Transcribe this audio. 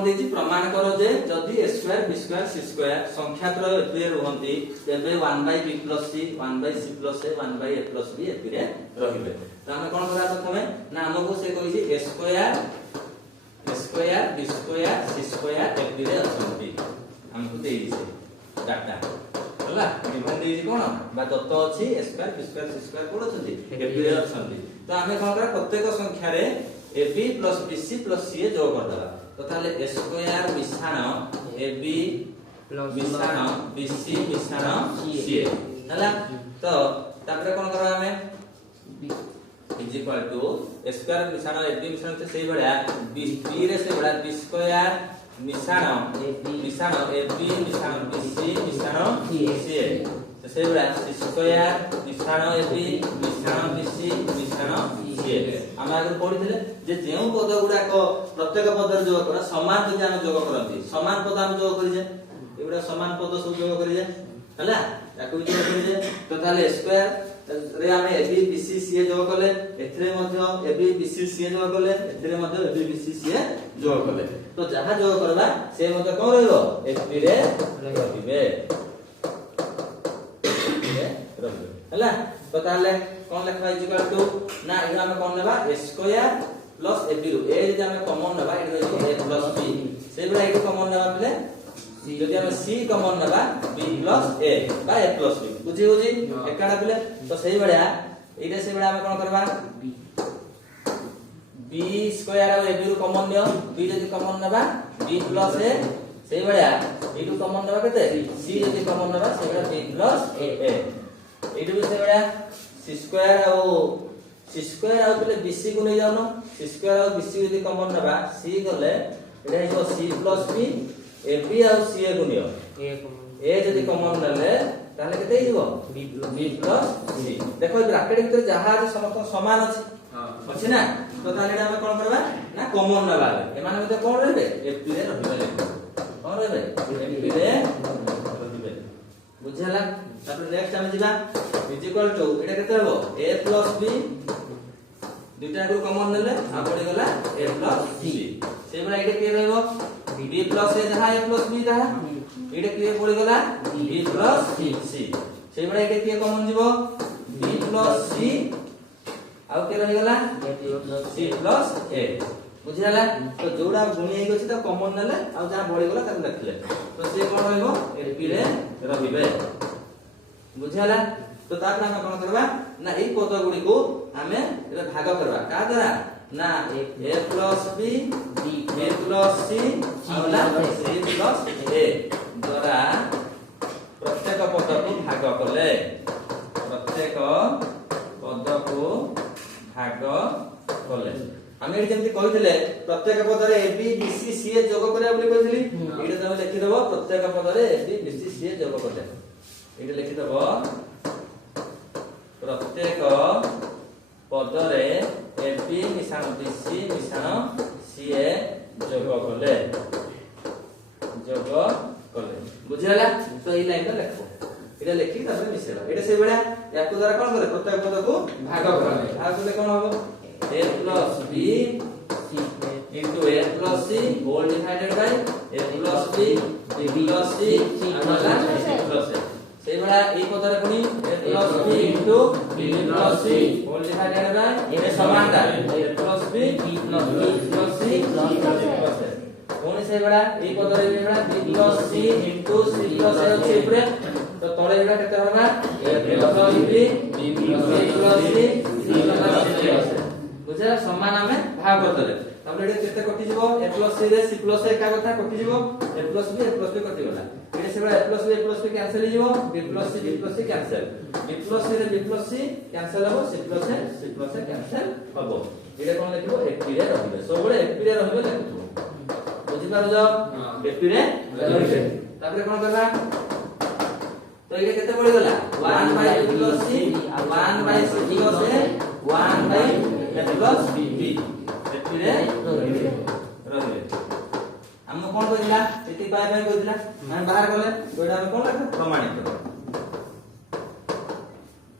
कोन देछि प्रमाण करो जे जदि a square b square c square संख्यातर f रे रहंती तबे 1/b + c 1/c + a 1/a + b f रे रहिबे। त हम कोन करा प्रथमे ना हमको से कहि जे a square b square c square f रे असंती हमको देइ छै डाटा हला निबंध देइ कोन बा दत्त अछि a square b square c square कोन अछि f रे असंती। तो हमें कोन करा प्रत्येक संख्या रे ab + bc + ca जोग कर दला। तो ताले a स्क्वायर मिश्रण ab मिश्रण bc मिश्रण ca हला। तो तापर कोन करा हमें is equal to a square मिश्रण ab मिश्रण से सही बडा b रे से बडा b स्क्वायर मिश्रण ab मिश्रण bc मिश्रण ca तो सही बडा c स्क्वायर मिश्रण ab मिश्रण bc मिश्रण हम आगे पढिथिले जे जेउ पद गुडा को प्रत्येक पद रे जोग करा समान जदि हम जोग करंती समान पद हम जोग करि जे एबडा समान पद सब जोग करि जे हला ताकू जोग करि जे तो ताले स्क्वायर रे हम ab bc ca जोग करले एथरे मध्ये ab bc ca जोग करले एथरे मध्ये ab bc ca जोग करले तो जहां जोग करबा से मध्ये कोन रहइबो f रे रहिबे हला। तो ताले कोन लिखबा इज इक्वल टू ना इहा हम कोन लेबा a स्क्वायर प्लस ab रो a जे हम कॉमन लेबा इट होइबो a प्लस b से बडा इट कॉमन लेबा पले जदि हम c कॉमन लेबा b प्लस a बा a प्लस b बुझी होजी एकाडा पले। तो सही बडा इटे से बडा हम कोन करबा b स्क्वायर और ab रो कॉमन लियो b जदि कॉमन लेबा b प्लस a सही बडा इटु कॉमन लेबा केते c जदि कॉमन लेबा से बडा b प्लस a इटु से बडा c स्क्वायर और पले bc को नै जानो c स्क्वायर और bc यदि कॉमन नबा c गले एटा हिबो c + b ab और c को नियो a यदि कॉमन नले ताले केते हिबो b + c देखो ब्रैकेट भीतर जहां समस्त समान अछि अछि ना। तो ताले हम कोन करबा ना कॉमन नबा ए माने मते कोन रहबे f रे रहबे कोन रहबे f रे रहबे बुझला। तापर नेक्स्ट हम जिबा इज इक्वल टू एटा केते हबो a + b दुटा को कॉमन नेले आ पड़ी गला a + c से बडा एटा के रहबो b + a जहा a + b जहा एटा के पड़ी गला b + c से बडा एटा के कॉमन जीवो b + c आ के रहि गला c + a बुझियाला। तो जोडा गुणी हे गछि त कॉमन नेले आ जहा पड़ी गला त लिखले तो से कोन रहबो f रे रहिबे बुझियाला। तो तापर हम कोन करबा ना ए पद गुडी को हमें एबे भाग करबा का द्वारा ना a + b b + c आला c + a द्वारा प्रत्येक पद को भाग करले प्रत्येक पद को भाग करले हम एठी जेमति कहितले प्रत्येक पद रे a b b c c a जोग करबा बोली कहितली एठी तमे लिखि देबो प्रत्येक पद रे a b b c c a जोग करले एठी लिखि देबो प्रत्येक पद रे ab मिश्रण bc मिश्रण ca जोग करले बुझियाला। तो ई लाइन तो लिखो एटा लिखि तबे मिसेला एटा से बडा या को द्वारा कोन करे प्रत्येक पद को भाग करले आ कोले कोन होबो a + b into a + c whole divided by a + b b + c आला c + a से बडा ए पदर कोनी a + b into b + c whole divided by ए समानता a + b b + c कोनी से बडा ए पदर ए बडा b + c into c + a अछि ऊपर तो तळे एटा केते होबा a + b b + c बुझा समान हमें भाग करतले तबले एटा केते कटि जीवो a + c रे c + a का कथा कटि जीवो a + b कटि गला एटा से बडा a + b कैंसिल जीवो b + c cancel b + c रे b + c कैंसिल हो c + a कैंसिल हबो एटा कोन लिखिबो f रे रहबे सब बडे f रे रहबे लिखिबो बुझि पारो जाओ f रे रहबे तापर कोन करबा तो ये केते पड़ी गला 1/b + c 1/c + a 1/f + b एथिरे रहबे हम कोन कहिला एति पाए कोन कहिला हम बाहर गले गोडा हम कोन प्रमाणित